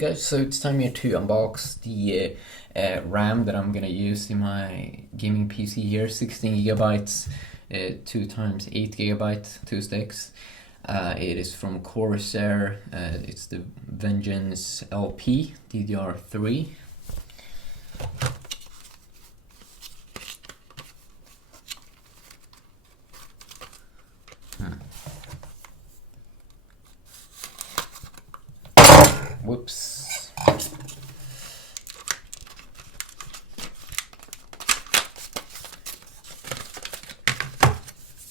guys, so it's time here to unbox the RAM that I'm gonna use in my gaming PC here, 16GB, 2x8GB, 2 sticks. It is from Corsair, it's the Vengeance LP DDR3. Whoops.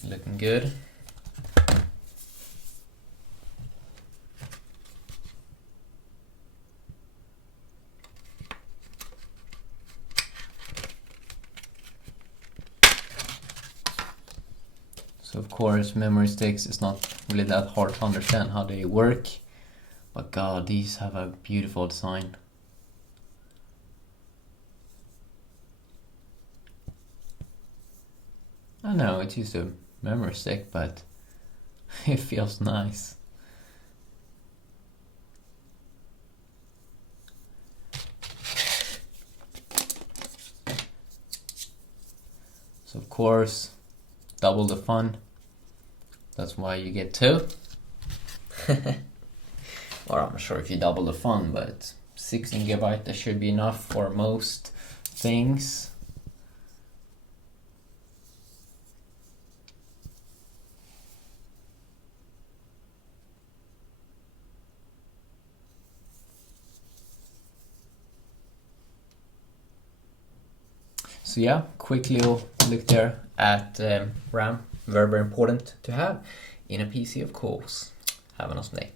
Looking good. So of course memory sticks is not really that hard to understand how they work. But god, these have a beautiful design. I know it's just a memory stick, but it feels nice. So of course, double the fun. That's why you get two. Or I'm not sure if you double the fun, but 16GB, that should be enough for most things. So yeah, quick little look there at RAM. Very, very important to have in a PC, of course. Have a nice day.